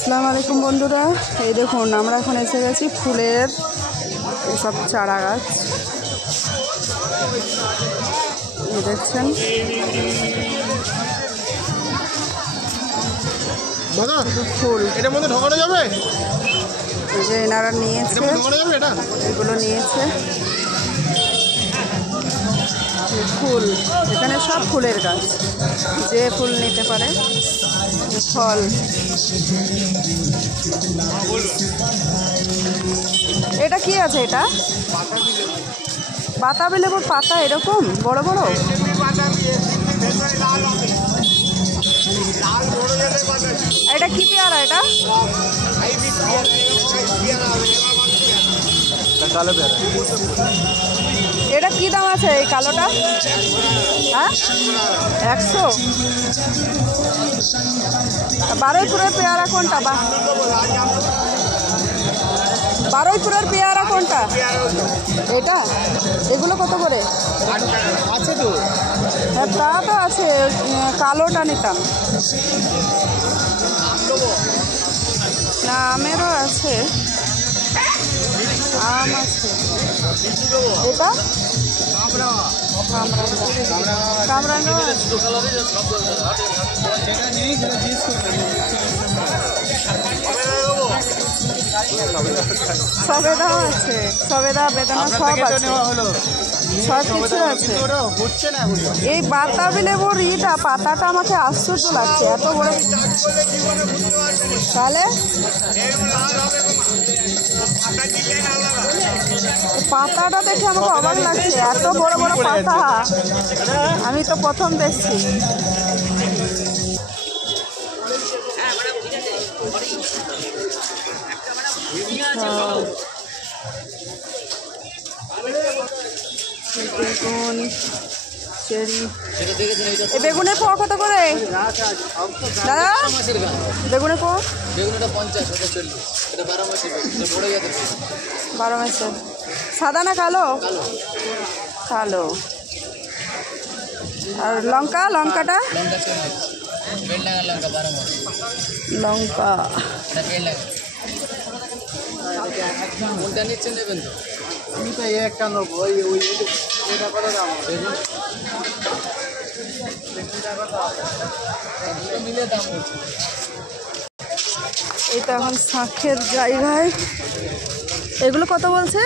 আসসালামু আলাইকুম বন্ধুরা, এই দেখুন আমরা এখন এসে গেছি ফুলের সব চারা গাছ। দেখছেন ফুল, এটার মধ্যে ঢোকানো যাবে? এই যে এনারা নিয়েছে, এগুলো নিয়েছে ফুল। এখানে সব ফুলের গাছ, যে ফুল নিতে পারে। ফল, এটা কি আছে? এটা বাতাবি লেবুর পাতা, এরকম বড় বড়। এটা কি পেয়ারা? এটা এটা কি দাম আছে এই কালোটা? হ্যাঁ, 100। বারুইপুরের পেয়ারা কোনটা? বারুইপুরের পেয়ারা কোনটা? এটা, এগুলো কত করে আছে তো? হ্যাঁ, তা তো আছে, কালোটা নিতাম না। আমেরও আছে, আম আছে। এটা কামরাঙ্গা আছে। সবেদাও আছে, সবেদা বেদানা সব আছে, সব কিছু আছে। এই বাতাবি লেবুর পাতাটা আমাকে আশ্চর্য লাগছে, এত বড়। তাহলে পাতাটা দেখে আমাকে অবাক লাগছে, এত বড় বড় পাতা আমি তো প্রথম দেখছি। বেগুন, চেরি। এই বেগুনের পোয়া কত করে দাদা? বেগুনের পোয়া 12 মাসের। সাদা না কালো? কালো। আর লঙ্কা, লঙ্কাটা লঙ্কা এটা এখন শাঁখের জায়গায়। এগুলো কত বলছে?